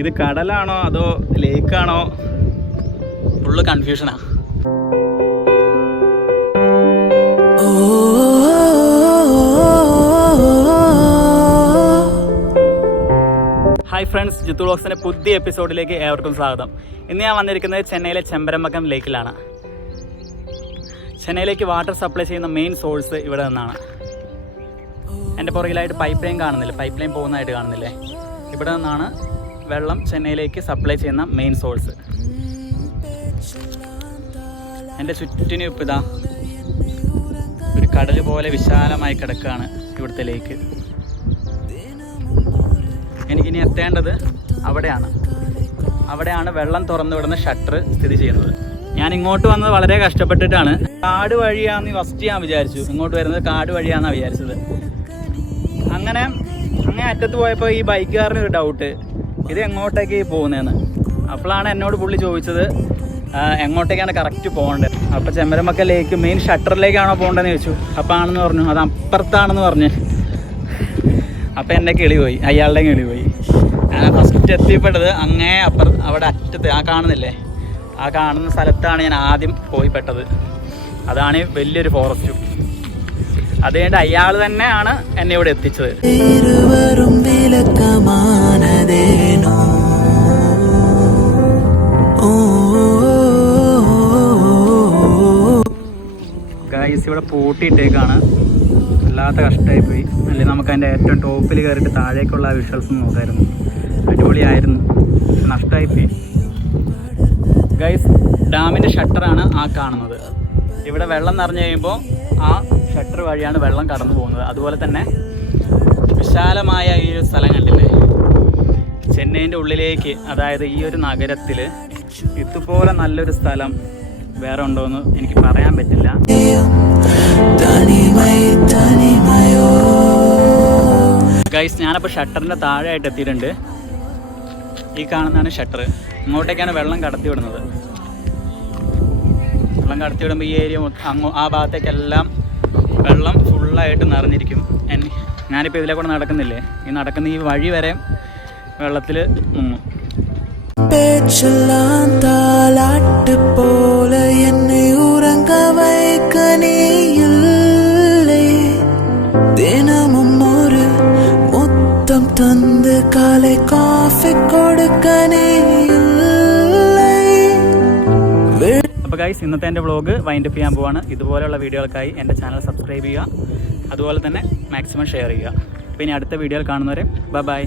ഇത് കടലാണോ അതോ ലേക്കാണോ? Full കൺഫ്യൂഷനാ. Hi friends, Jithu വ്ളോഗ്സിൻ്റെ പുതിയ എപ്പിസോഡിലേക്ക് ഏവർക്കും സ്വാഗതം. ഇന്ന് ഞാൻ വന്നിരിക്കുന്നത് ചെന്നൈയിലെ ചെമ്പരമ്പക്കം ലേക്കിലാണ്. ചെന്നൈയിലേക്ക് വാട്ടർ സപ്ലൈ ചെയ്യുന്ന മെയിൻ സോഴ്സ് ഇവിടെ നിന്നാണ്. എൻ്റെ പുറകിലായിട്ട് പൈപ്പ് ലൈൻ കാണുന്നില്ലേ, പൈപ്പ് ലൈൻ പോകുന്നതായിട്ട് കാണുന്നില്ലേ? ഇവിടെ നിന്നാണ് വെള്ളം ചെന്നൈയിലേക്ക് സപ്ലൈ ചെയ്യുന്ന മെയിൻ സോഴ്സ്. എൻ്റെ ചുറ്റിനും ഇപ്പോൾ ഇതാ ഒരു കടൽ പോലെ വിശാലമായി കിടക്കുകയാണ് ഇവിടുത്തെ ലേക്ക്. എനിക്കിനി എത്തേണ്ടത് അവിടെയാണ് വെള്ളം തുറന്നു വിടുന്ന ഷട്ടർ സ്ഥിതി ചെയ്യുന്നത്. ഞാൻ ഇങ്ങോട്ട് വന്നത് വളരെ കഷ്ടപ്പെട്ടിട്ടാണ്. കാട് വഴിയാന്ന് ഫസ്റ്റ് ഞാൻ വിചാരിച്ചു, ഇങ്ങോട്ട് വരുന്നത് കാട് വഴിയാണെന്നാണ് വിചാരിച്ചത്. അങ്ങനെ അറ്റത്ത് പോയപ്പോൾ ഈ ബൈക്കുകാരന് ഒരു ഡൗട്ട്, ഇത് എങ്ങോട്ടേക്ക് പോകുന്നതെന്ന്. അപ്പോഴാണ് എന്നോട് പുള്ളി ചോദിച്ചത് എങ്ങോട്ടേക്കാണ് കറക്റ്റ് പോകേണ്ടത്. അപ്പോൾ ചെമ്പരമ്പക്കം ലേക്ക് മെയിൻ ഷട്ടറിലേക്കാണോ പോകേണ്ടതെന്ന് ചോദിച്ചു. അപ്പോൾ ആണെന്ന് പറഞ്ഞു, അത് അപ്പുറത്താണെന്ന് പറഞ്ഞ്. അപ്പോൾ എൻ്റെ കിളി പോയി, അയാളുടെ കിളി പോയി. ഫസ്റ്റ് എത്തിപ്പെട്ടത് അങ്ങേ അവിടെ അറ്റത്ത് ആ കാണുന്നില്ലേ, ആ കാണുന്ന സ്ഥലത്താണ് ഞാൻ ആദ്യം പോയി പെട്ടത്. അതാണ് വലിയൊരു ഫോറസ്റ്റും. അതുകൊണ്ട് അയാൾ തന്നെയാണ് എന്നെ ഇവിടെ എത്തിച്ചത്. ഗൈസ്, ഇവിടെ പൂട്ടിയിട്ടേക്കാണ്. വല്ലാത്ത കഷ്ടമായി പോയി. അല്ലെങ്കിൽ നമുക്ക് അതിൻ്റെ ഏറ്റവും ടോപ്പിൽ കയറിയിട്ട് താഴേക്കുള്ള ആ വിഷ്വൽസ് നോക്കായിരുന്നു. അടിപൊളിയായിരുന്നു, നഷ്ടമായിപ്പോയി. ഗൈസ്, ഡാമിൻ്റെ ഷട്ടറാണ് ആ കാണുന്നത്. ഇവിടെ വെള്ളം നിറഞ്ഞു കഴിയുമ്പോൾ ആ ഷട്ടർ വഴിയാണ് വെള്ളം കടന്നു പോകുന്നത്. അതുപോലെ തന്നെ വിശാലമായ ഈ ഒരു സ്ഥലം കണ്ടില്ലേ, ചെന്നൈൻ്റെ ഉള്ളിലേക്ക്, അതായത് ഈ ഒരു നഗരത്തിൽ ഇതുപോലെ നല്ലൊരു സ്ഥലം വേറെ ഉണ്ടോയെന്ന് എനിക്ക് പറയാൻ പറ്റില്ല. ഗൈസ്, ഞാനപ്പോൾ ഷട്ടറിൻ്റെ താഴെയായിട്ട് എത്തിയിട്ടുണ്ട്. ഈ കാണുന്നതാണ് ഷട്ടർ. ഇങ്ങോട്ടേക്കാണ് വെള്ളം കടത്തി വിടുന്നത്. വെള്ളം കടത്തി വിടുമ്പോൾ ഈ ഏരിയ ആ ഭാഗത്തേക്കെല്ലാം വെള്ളം ഫുള്ളായിട്ട് നിറഞ്ഞിരിക്കും. ഞാനിപ്പോൾ ഇതിലെ കൂടെ നടക്കുന്നില്ലേ, ഈ നടക്കുന്ന ഈ വഴി വരെ വെള്ളത്തിൽ മുങ്ങും. തന്ന് കാലേ കോഫി കൊടുക്കനേ. അപ്പോൾ ഗൈസ്, ഇന്നത്തെ എൻ്റെ വ്ളോഗ് വൈൻഡപ്പ് ചെയ്യാൻ പോവാണ്. ഇതുപോലെയുള്ള വീഡിയോകൾക്കായി എൻ്റെ ചാനൽ സബ്സ്ക്രൈബ് ചെയ്യുക, അതുപോലെ തന്നെ മാക്സിമം ഷെയർ ചെയ്യുക. അപ്പോൾ ഇനി അടുത്ത വീഡിയോയിൽ കാണുന്നവരെ ബൈ ബൈ.